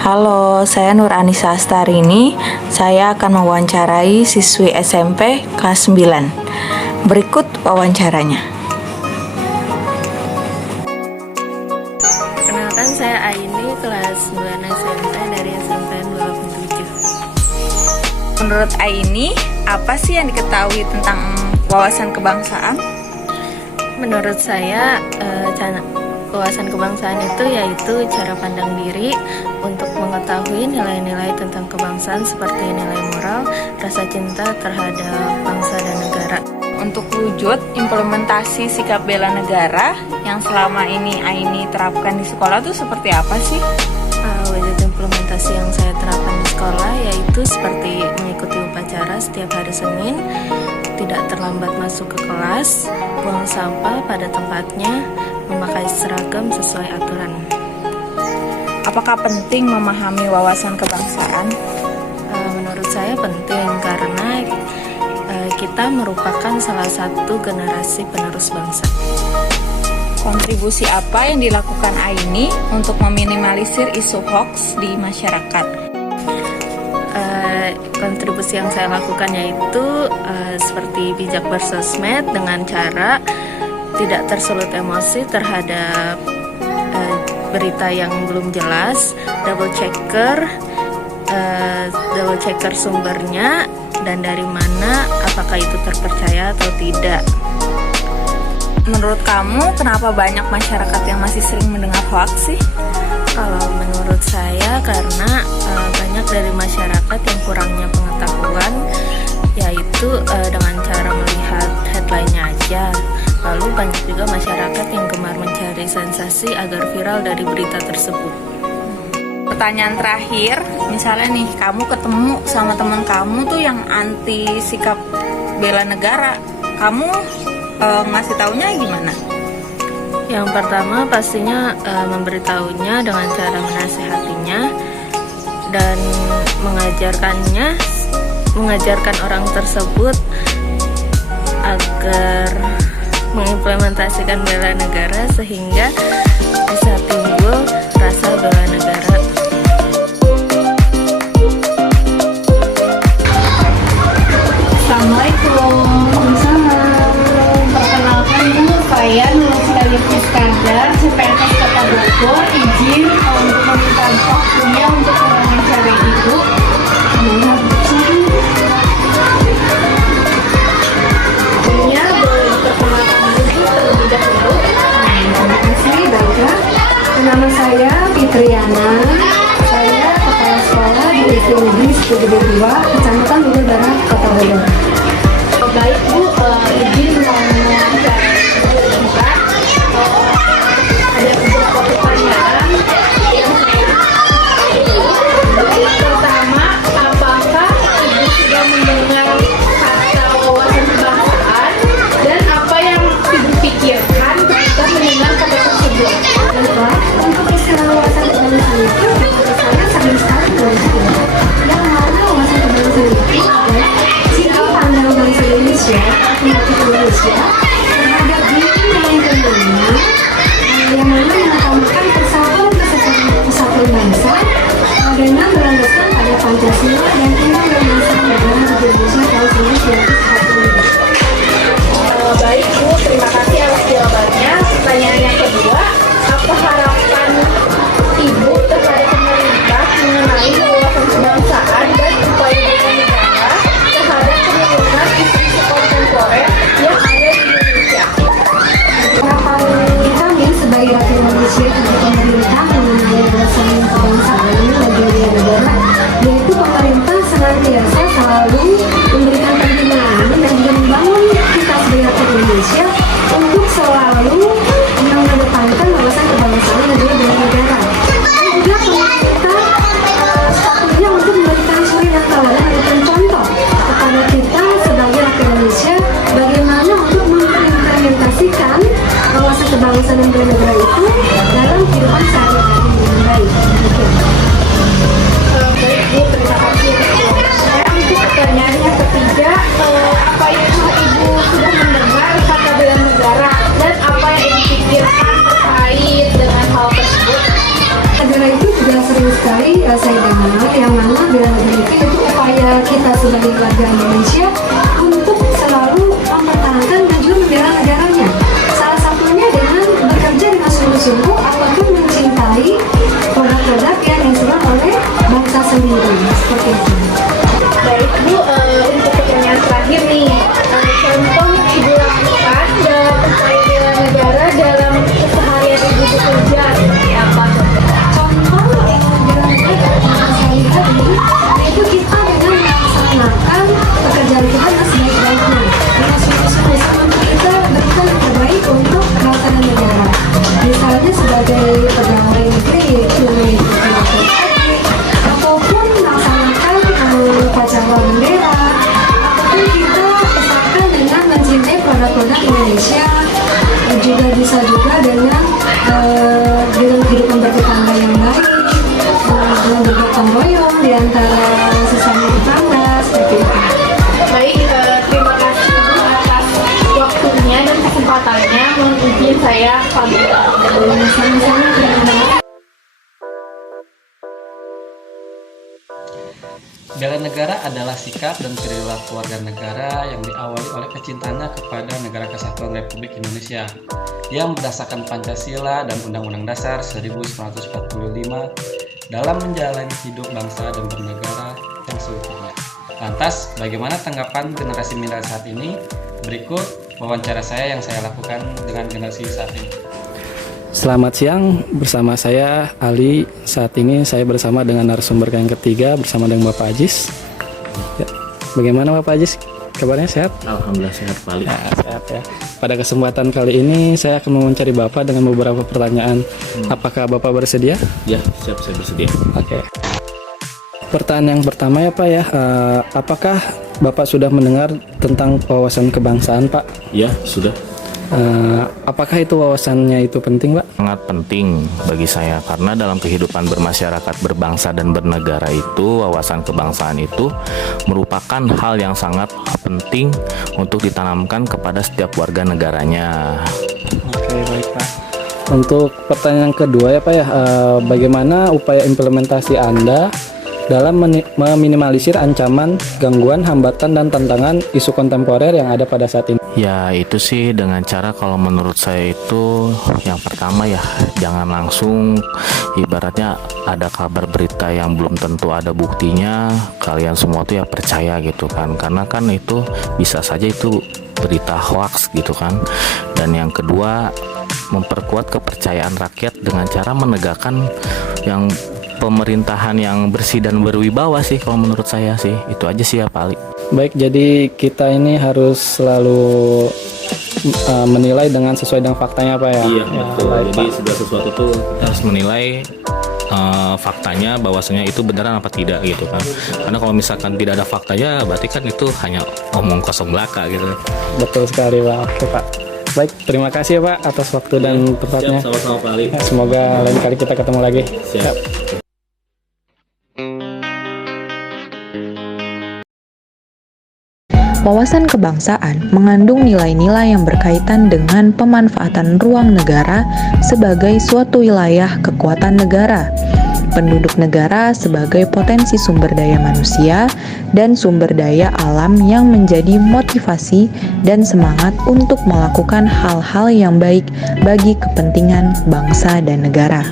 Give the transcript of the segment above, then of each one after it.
Halo, saya Nur Anissa Astarini. Saya akan mewawancarai siswi SMP kelas 9. Berikut wawancaranya. Perkenalkan, saya Aini, kelas 9 SMP dari SMP 27. Menurut Aini, apa sih yang diketahui tentang wawasan kebangsaan? Menurut saya, wawasan kebangsaan itu yaitu cara pandang diri untuk mengetahui nilai-nilai tentang kebangsaan seperti nilai moral, rasa cinta terhadap bangsa dan negara. Untuk wujud implementasi sikap bela negara yang selama ini Aini terapkan di sekolah itu seperti apa sih? Wujud implementasi yang saya terapkan di sekolah yaitu seperti mengikuti upacara setiap hari Senin, tidak terlambat masuk ke kelas, buang sampah pada tempatnya, memakai seragam sesuai aturan. Apakah penting memahami wawasan kebangsaan? Menurut saya penting karena kita merupakan salah satu generasi penerus bangsa. Kontribusi apa yang dilakukan Aini untuk meminimalisir isu hoax di masyarakat? Kontribusi yang saya lakukan yaitu seperti bijak bersosmed dengan cara tidak tersulut emosi terhadap berita yang belum jelas, double checker sumbernya dan dari mana, apakah itu terpercaya atau tidak. Menurut kamu, kenapa banyak masyarakat yang masih sering mendengar hoax sih? Kalau menurut saya karena banyak dari masyarakat yang kurangnya pengetahuan, yaitu dengan cara melihat headline-nya aja. Lalu banyak juga masyarakat yang gemar mencari sensasi agar viral dari berita tersebut. Pertanyaan terakhir, misalnya nih kamu ketemu sama teman kamu tuh yang anti sikap bela negara, kamu ngasih taunya gimana? Yang pertama pastinya memberitahunya dengan cara menasihatinya dan mengajarkan orang tersebut agar mengimplementasikan bela negara sehingga bisa timbul rasa bela negara. Assalamualaikum. Perkenalkan, saya Nur Iskandar, CPNS Kota Bogor. Izin untuk meminta waktunya untuk mewawancarai Ibu. Sebelumnya boleh perkenalkan diri terlebih dahulu. Terima kasih, baiklah. Nama saya Fitriana. Saya kepala sekolah di SD Negeri 122, Kecamatan Bogor Barat, Kota Bogor. Baik Bu, izin mewawancarai Bukan. Ada beberapa pertanyaan yang pertama, apakah Ibu sudah mendengar kata wawasan kebangsaan dan apa yang Ibu pikirkan ketika mendengar kata tersebut? Baiklah, untuk istilah wawasan kebangsaan itu menurut saya sangat sekali berarti. Yang mana wawasan kebangsaan itu adalah sikap pandang bangsa Indonesia, umat Indonesia terhadap diri yang temannya, yang mana mengutamakan persatuan bangsa dengan berlandaskan pada Pancasila dan Undang-Undang Dasar Negara Indonesia tahun 1945. Baik Bu, terima kasih atas jawabannya. Pertanyaan yang kedua, apa harapan Ibu terhadap pemerintah mengenai wawasan kebangsaan dan upaya bela negara terhadap penurunan isu-isu kontemporer yang ada di Indonesia? Harapan kami sebagai rakyat Indonesia untuk pemerintah mengenai wawasan kebangsaan dan bela negara, yaitu pemerintah senantiasa selalu memberikan penerimaan dan juga membangun kita sebagai rakyat Indonesia untuk selalu mengedepankan wawasan kebangsaan dan juga bela negara. Dan juga pemerintah sepatutnya untuk memberikan suri dan teladan ataupun contoh kepada kita sebagai rakyat Indonesia bagaimana untuk mengimplementasikan wawasan kebangsaan dan bela negara itu dalam kehidupan sehari-hari dengan baik. Baik Bu, terima kasih. Untuk pertanyaan yang ketiga, apa yang Ibu sudah mendengar kata bela negara dan apa yang Ibu pikirkan terkait dengan hal tersebut? Negara itu juga sering sekali juga bisa juga dengan kehidupan bertetangga yang baik, dengan bergotong royong di antara sesama tetangga seperti itu. Baik, terima kasih atas waktunya dan kesempatannya mengizin saya pamit. Sama-sama, terima kasih. Bela negara adalah sikap dan perilaku warga negara yang diawali oleh kecintaannya kepada Negara Kesatuan Republik Indonesia yang berdasarkan Pancasila dan Undang-Undang Dasar 1945 dalam menjalani hidup bangsa dan bernegara yang seutuhnya. Lantas, bagaimana tanggapan generasi milenial saat ini? Berikut wawancara saya yang saya lakukan dengan generasi saat ini. Selamat siang, bersama saya Ali. Saat ini saya bersama dengan narasumber yang ketiga bersama dengan Bapak Ajis. Ya. Bagaimana Bapak Ajis? Kabarnya sehat? Alhamdulillah sehat Pak Ali. Ya, sehat ya. Pada kesempatan kali ini saya akan mewawancari Bapak dengan beberapa pertanyaan. Apakah Bapak bersedia? Ya, siap, saya bersedia. Oke. Pertanyaan yang pertama ya Pak ya, apakah Bapak sudah mendengar tentang wawasan kebangsaan Pak? Ya, sudah. Apakah itu wawasannya itu penting Pak? Sangat penting bagi saya karena dalam kehidupan bermasyarakat, berbangsa dan bernegara itu wawasan kebangsaan itu merupakan hal yang sangat penting untuk ditanamkan kepada setiap warga negaranya. Oke, baik Pak. Untuk pertanyaan kedua ya Pak ya, bagaimana upaya implementasi Anda dalam meminimalisir ancaman, gangguan, hambatan, dan tantangan isu kontemporer yang ada pada saat ini? Ya itu sih dengan cara kalau menurut saya itu yang pertama ya jangan langsung ibaratnya ada kabar berita yang belum tentu ada buktinya kalian semua tuh ya percaya gitu kan, karena kan itu bisa saja itu berita hoax gitu kan. Dan yang kedua memperkuat kepercayaan rakyat dengan cara menegakkan yang pemerintahan yang bersih dan berwibawa sih kalau menurut saya sih. Itu aja sih ya Pak Ali. Baik, jadi kita ini harus selalu menilai dengan sesuai dengan faktanya Pak ya? Iya Ya, betul. baik, Jadi Pak. segala sesuatu tuh kita harus menilai faktanya bahwasanya itu beneran apa tidak gitu kan. Karena kalau misalkan tidak ada faktanya berarti kan itu hanya omong kosong belaka gitu. Betul sekali Pak. Oke Pak. Baik, terima kasih ya Pak atas waktu dan tempatnya. Siap, sama-sama Pak Ali. Ya, semoga lain kali kita ketemu lagi. Siap. Wawasan kebangsaan mengandung nilai-nilai yang berkaitan dengan pemanfaatan ruang negara sebagai suatu wilayah kekuatan negara, penduduk negara sebagai potensi sumber daya manusia, dan sumber daya alam yang menjadi motivasi dan semangat untuk melakukan hal-hal yang baik bagi kepentingan bangsa dan negara.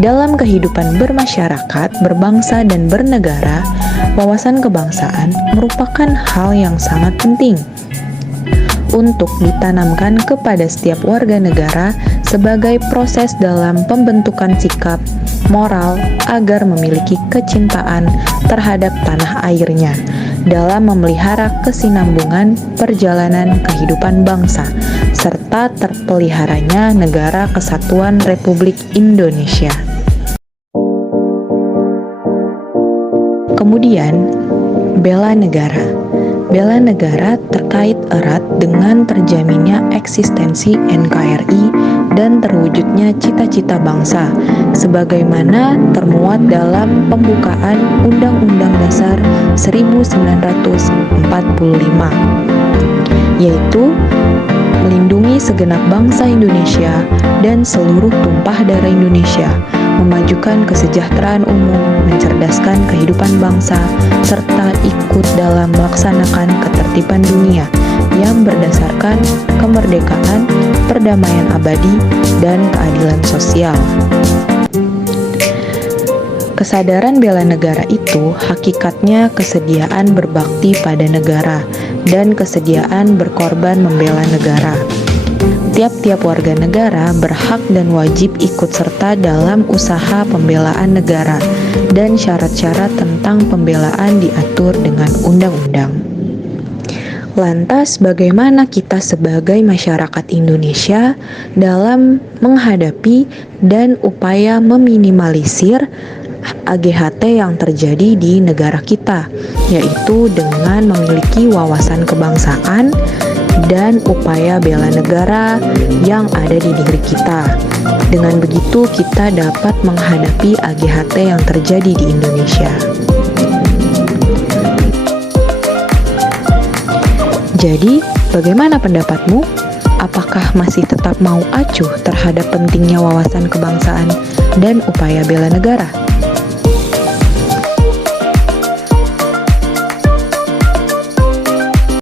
Dalam kehidupan bermasyarakat, berbangsa, dan bernegara, wawasan kebangsaan merupakan hal yang sangat penting untuk ditanamkan kepada setiap warga negara sebagai proses dalam pembentukan sikap moral agar memiliki kecintaan terhadap tanah airnya dalam memelihara kesinambungan perjalanan kehidupan bangsa serta terpeliharanya Negara Kesatuan Republik Indonesia. Kemudian, bela negara. Bela negara terkait erat dengan terjaminnya eksistensi NKRI dan terwujudnya cita-cita bangsa, sebagaimana termuat dalam pembukaan Undang-Undang Dasar 1945, yaitu melindungi segenap bangsa Indonesia dan seluruh tumpah darah Indonesia, memajukan kesejahteraan umum, mencerdaskan kehidupan bangsa, serta ikut dalam melaksanakan ketertiban dunia yang berdasarkan kemerdekaan, perdamaian abadi, dan keadilan sosial. Kesadaran bela negara itu hakikatnya kesediaan berbakti pada negara dan kesediaan berkorban membela negara. Tiap-tiap warga negara berhak dan wajib ikut serta dalam usaha pembelaan negara, dan syarat-syarat tentang pembelaan diatur dengan undang-undang. Lantas, bagaimana kita sebagai masyarakat Indonesia dalam menghadapi dan upaya meminimalisir AGHT yang terjadi di negara kita, yaitu dengan memiliki wawasan kebangsaan dan upaya bela negara yang ada di negeri kita. Dengan begitu, kita dapat menghadapi AGHT yang terjadi di Indonesia. Jadi, bagaimana pendapatmu? Apakah masih tetap mau acuh terhadap pentingnya wawasan kebangsaan dan upaya bela negara?